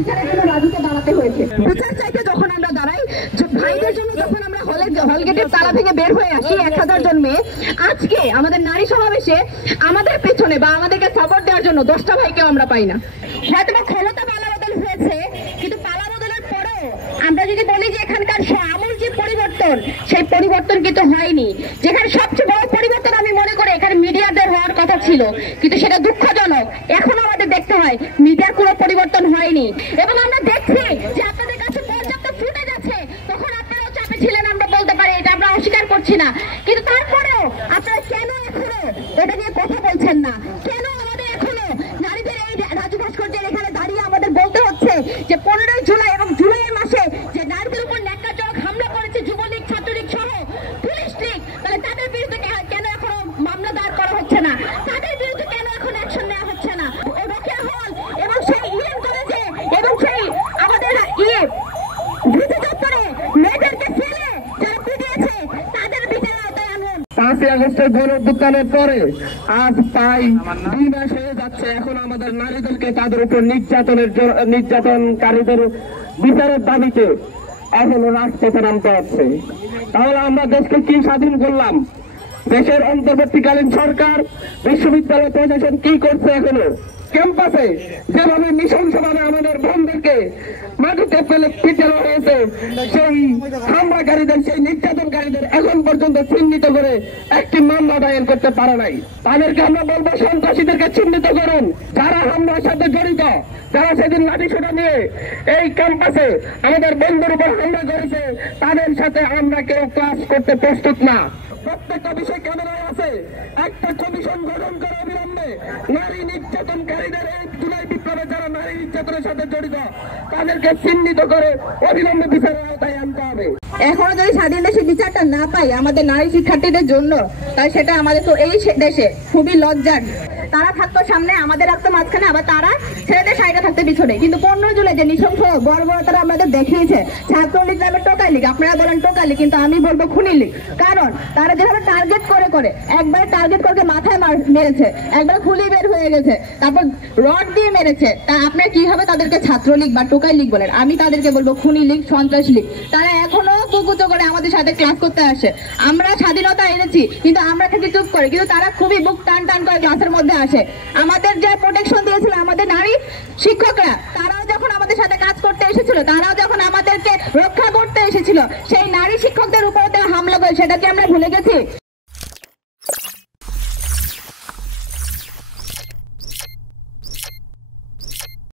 বিচারের জন্য রাজুকে দাঁড়াতে হয়েছে। বিচার চাইতে যখন আমরা দাঁড়াই, ভাইদের জন্য যখন আমরা হল গেটের তালা ভেঙে বের হয়ে আসি 1000 জন মেয়ে, আজকে আমাদের নারী সমাবেশে আমাদের পেছনে বা আমাদেরকে সাপোর্ট দেওয়ার জন্য 10টা ভাইকেও আমরা পাই না। হয়তো ক্ষমতা পালা বদল হয়েছে, কিন্তু পালা বদলের পরেও আমরা যদি বলি যে এখানকার আমূল যে পরিবর্তন, সেই পরিবর্তন কিন্তু হয়নি। যেখানে সবচেয়ে বড় পরিবর্তন আমি মনে করি এখানে মিডিয়াদের হওয়ার কথা ছিল, কিন্তু সেটা দুঃখজনক। এখন আমাদের দেখতে হয় মিডিয়ার কোনো পরিবর্তন হয়নি। এবং আমরা দেখছি যে আপনাদের কাছে পর্যাপ্ত ফুটেজ আছে, তখন আপনারাও চাপে ছিলেন, আমরা বলতে পারি, এটা আমরা অস্বীকার করছি না। কিন্তু তারপরেও আপনারা কেন এখনো এটা নিয়ে কথা বলছেন না? কেন আমাদের এখনো নারীদের এই রাজু ভাস্কর্যের এখানে দাঁড়িয়ে আমাদের বলতে হচ্ছে যে 15 জুলাই এবং জুলাইয়ের মাসে যে নারীদের উপর ন্যাক্কারজনক হামলা করেছে যুবলীগ, ছাত্রলীগ সহ পুলিশ লীগ, তাহলে তাদের বিরুদ্ধে কেন এখনো মামলা দায়ের করা হচ্ছে না? তাদের বিরুদ্ধে কেন এখন অ্যাকশন নেওয়া হচ্ছে না? রোকেয়া হল এবং সেই ইএম কলেজে এবং সেই আমাদের ভিতরে চত্বরে মেয়েদেরকে ফেলে যারা পিটিয়েছে তাদের বিচারের আওতায় আনুন। 5ই আগস্টের গণঅভ্যুত্থানের পরে আজ প্রায় 2 মাস হয়ে যাচ্ছে। এখন আমাদের নারীদেরকে তাদের উপর নির্যাতনকারীদের বিচারের দাবিতে এখনো রাজপথে নামতে হচ্ছে। তাহলে আমরা দেশকে কি স্বাধীন করলাম? দেশের অন্তর্বর্তীকালীন সরকার, বিশ্ববিদ্যালয় প্রশাসন কি করছে? এখনো ক্যাম্পাসে যেভাবে নৃশংসভাবে আমাদের বোনদেরকে মাটিতে ফেলে পিটানো হয়েছে, সেই হামলাকারীদের, সেই নির্যাতনকারীদের এখন পর্যন্ত চিহ্নিত করে একটি মামলা দায়ের করতে পারে নাই। তাদেরকে আমরা বলবো সন্ত্রাসীদেরকে চিহ্নিত করুন, যারা হামলার সাথে জড়িত, যারা সেদিন লাঠিসোঁটা নিয়ে এই ক্যাম্পাসে আমাদের বন্ধুর উপর হামলা করেছে, তাদের সাথে আমরা কেউ ক্লাস করতে প্রস্তুত না। প্রত্যেকটা বিষয় ক্যামেরায় আছে। একটা কমিশন গঠন করে অবিলম্বে নারী নির্যাতনকারীদের, এই জুলাই বিপ্লবে যারা নারী নির্যাতনের সাথে জড়িত, তাদেরকে চিহ্নিত করে অবিলম্বে বিচারের আওতায় আনতে হবে। এখনো যদি স্বাধীন দেশে বিচারটা না পাই আমাদের নারী শিক্ষার্থীদের জন্য, তাই সেটা আমাদের তো এই দেশে খুবই লজ্জার। তারা থাকতো সামনে, আমাদের রাখতো মাঝখানে, আবার তারা ছেলেদের সাইডে থাকতে পিছনে। কিন্তু 15 জুলাই যে নৃশংস বর্বরতারা আমাদের দেখিয়েছে, ছাত্রলীগ নামে টোকাই লীগ, আপনারা বলেন টোকাই লীগ, কিন্তু আমি বলবো খুনি লীগ। কারণ তারা যেভাবে টার্গেট করে একবারে টার্গেট করে মাথায় মেরেছে, একবার খুলি বের হয়ে গেছে, তারপর রড দিয়ে মেরেছে, তা আপনারা কিভাবে তাদেরকে ছাত্রলীগ বা টোকাই লীগ বলেন? আমি তাদেরকে বলবো খুনি লীগ, সন্ত্রাস লীগ। তারা এখনো কুকুচো করে আমাদের সাথে ক্লাস করতে আসে। আমরা স্বাধীনতা এনেছি, কিন্তু আমরা থেকে চুপ করে, কিন্তু তারা খুবই বুক টান টান করে ক্লাসের মধ্যে আসে। আমাদের যে প্রোটেকশন দিয়েছিল আমাদের নারী শিক্ষকরা, তারাও যখন আমাদের সাথে কাজ করতে এসেছিল, তারাও যখন আমাদেরকে রক্ষা করতে এসেছিল, সেই নারী শিক্ষকদের উপর হামলা করে সেটা কি আমরা ভুলে গেছি?